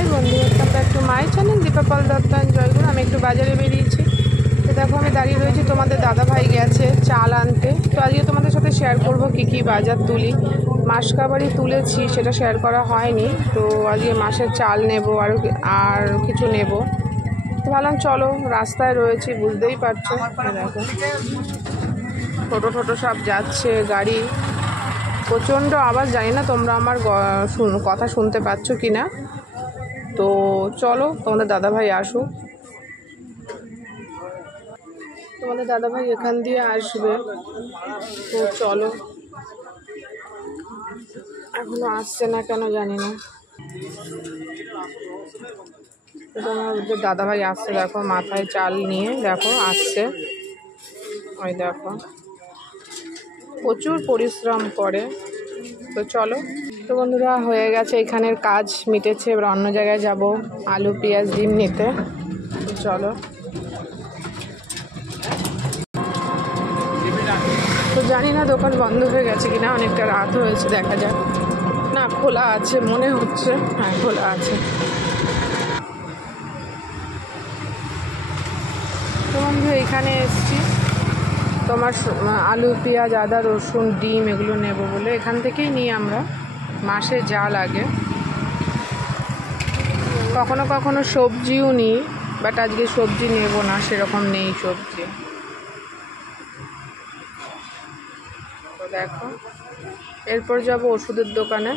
High বন্ধু, welcome back to my channel Dipapal Dutta জয়গুরু। আমি একটু বাজারে বেরিয়েছি, তো দেখো আমি দাঁড়িয়ে রয়েছি। তোমাদের দাদা ভাই গেছে চাল আনতে, তো আজকে তোমাদের সাথে শেয়ার করব কি কি বাজার তুলি। মাসকাবারি তুলেছি, সেটা শেয়ার করা হয়নি। তো আজকে মাসের চাল নেব, আর কিছু নেব। তো ভাবলাম চলো, রাস্তায় রয়েছি বুঝতেই পারছো। দেখো টোটো সব যাচ্ছে, গাড়ি প্রচণ্ড আওয়াজ। জানি না তোমরা আমার কথা শুনতে পাচ্ছ কি না। তো চলো, তোমাদের দাদাভাই আসুক। তোমাদের দাদাভাই এখান দিয়ে আসবে, তো চলো। এখনো আসছে না কেন জানি না। তোমাদের দাদাভাই আসছে, দেখো মাথায় চাল নিয়ে, দেখো আসছে। ওই দেখো প্রচুর পরিশ্রম করে। তো চলো। তো বন্ধুরা, হয়ে গেছে এখানের কাজ, মিটেছে। এবার অন্য জায়গায় যাব আলু পেঁয়াজ ডিম নিতে। চলো। তো জানি না দোকান বন্ধ হয়ে গেছে কিনা, অনেকটা রাত হয়েছে, দেখা যাক। না, খোলা আছে মনে হচ্ছে। হ্যাঁ, খোলা আছে। তো বন্ধু, এখানে এসছি তোমার আলু পেঁয়াজ আদা রসুন ডিম এগুলো নেব বলে। এখান থেকেই নিই আমরা, মাসে যা লাগে। কখনো কখনো সবজিও নিই, বাট আজকে সবজি নেব না, সেরকম নেই সবজি। তো দেখো, এরপর যাব ওষুধের দোকানে।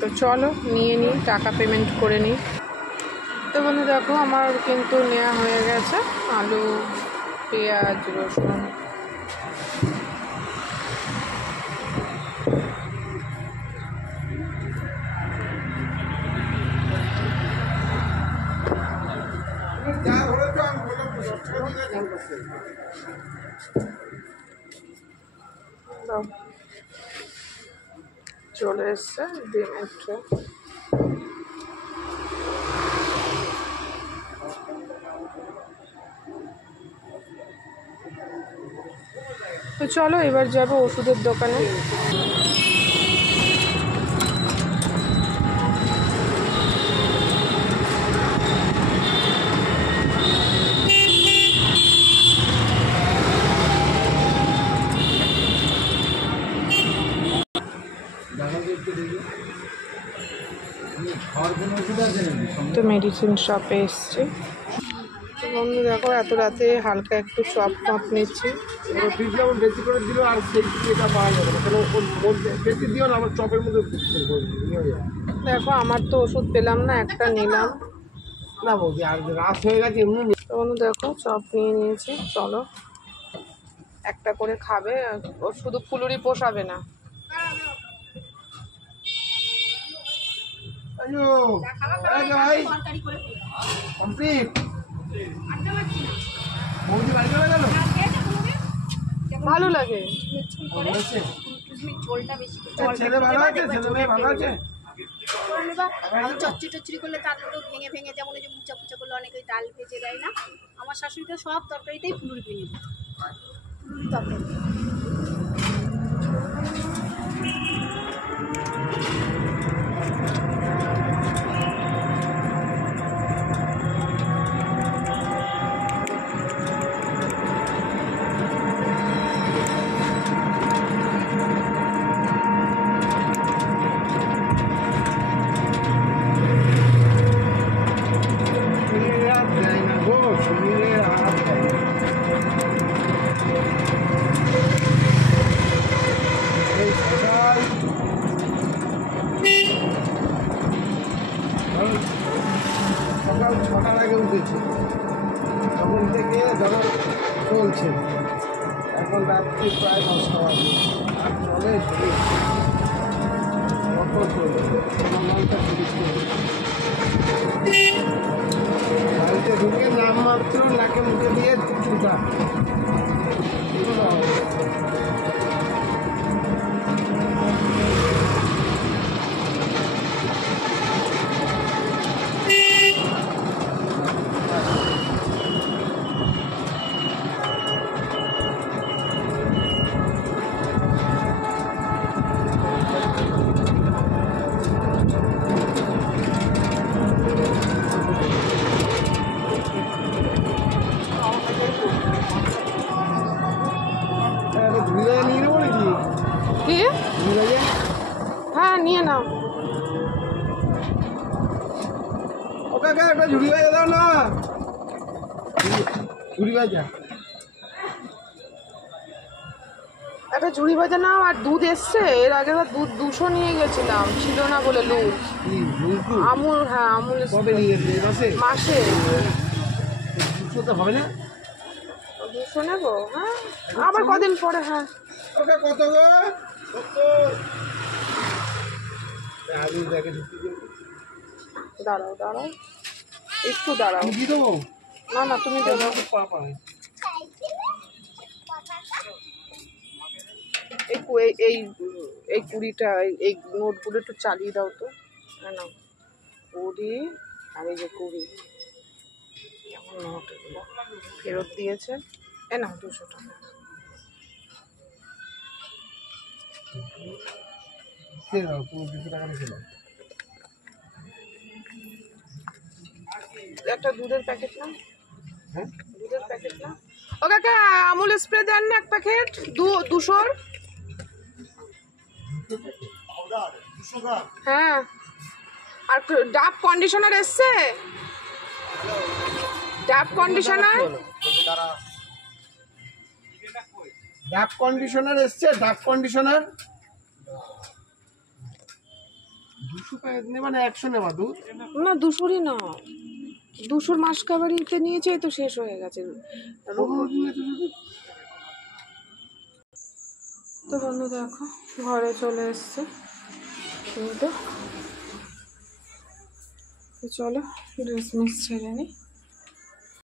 তো চলো নিয়ে নিই, টাকা পেমেন্ট করে নিই। তো বন্ধু দেখো, আমার কিন্তু নেওয়া হয়ে গেছে আলু পেঁয়াজ রসুন। চলে এসছে ডিমের ট্রে। তো চলো এবার যাব ওষুধের দোকানে। তো মেডিসিন শপে এসছি। বন্ধু দেখো, এত রাতে হালকা একটু চপ নিচ্ছি। বেশি করে দিল আর এটা পাওয়া যাবে না, বেশি দিও না, আমার চপের মধ্যে দেখো আমার তো ওষুধ পেলাম না, একটা নিলাম না বৌদি, আর রাত হয়ে গেছে এমনি। তো বন্ধু দেখো, চপ নিয়ে নিয়েছি। চলো, একটা করে খাবে, ও শুধু ফুলুরি পোষাবে না। ভালো লাগে। চচ্চড়ি করলে তার মধ্যে ভেঙে ভেঙে, যেমন ওই যে মুচা ফুচা করলে অনেকে ডাল ভেজে দেয় না, আমার শাশুড়িটা সব তরকারিতেই ফুলুরি ভেঙে দেয়। ফুলুরি তরকারি সকাল 6টার আগে উঠেছে, তখন থেকে ধরো চলছে। এখন রাত্রি প্রায় 10টা বাজে, আর চলে শরীর কত চলছে। বাড়িতে ঢুকে নামমাত্র নাকে মুখে দিয়ে ছুটা। ঝুড়ি বাজে হ্যাঁ নিয়ে নাও। ও কাকা একটা ঝুড়ি বাজে দাও না, ঝুড়ি বাজা। একটা ঝুড়ি ভাজা নাও। আর দুধ এসছে, এর আগের বার দুধ 200 নিয়ে গেছিলাম, ছিল না বলে লুজ। আমুল, হ্যাঁ আমুল কবে নিয়ে গেছে এই মাসে? মাসে 200 তো হবে না? 200 নেবো, হ্যাঁ আবার কদিন পরে। হ্যাঁ ওটা কত গো? 70। আমি ব্যাগে ঢুকতে দিই। দাঁড়াও দাঁড়াও একটু দাঁড়াও। আমি দিয়ে দেবো? না না তুমি দেবো। পাপা এই এই 20টা এই নোটগুলো একটু চালিয়ে দাও তো। না না 20 আর এই যে 20 কেমন নোট এগুলো ফেরত দিয়েছে। এ না 200 টাকা। কে দাও? তুমি 200 টাকা নিয়ে দাও। একটা দুধের প্যাকেট না, হ্যাঁ দুধের প্যাকেট না। ও কাকা আমুল স্প্রে দেন না এক প্যাকেট 200। হ্যাঁ আর ডাব কন্ডিশনার এসছে, ডাব কন্ডিশনার। ডাব কন্ডিশনার এসছে, ডাব কন্ডিশনার 200 প্যাকেট নেবা না 100 নেবা দুধ? না 200ই না, 200 মাস কাবারিতে নিয়েছে, এই তো শেষ হয়ে গেছে। তো বন্ধু দেখো ঘরে চলে এসছে কিন্তু, চলো ড্রেস মিস ছেড়ে নিই।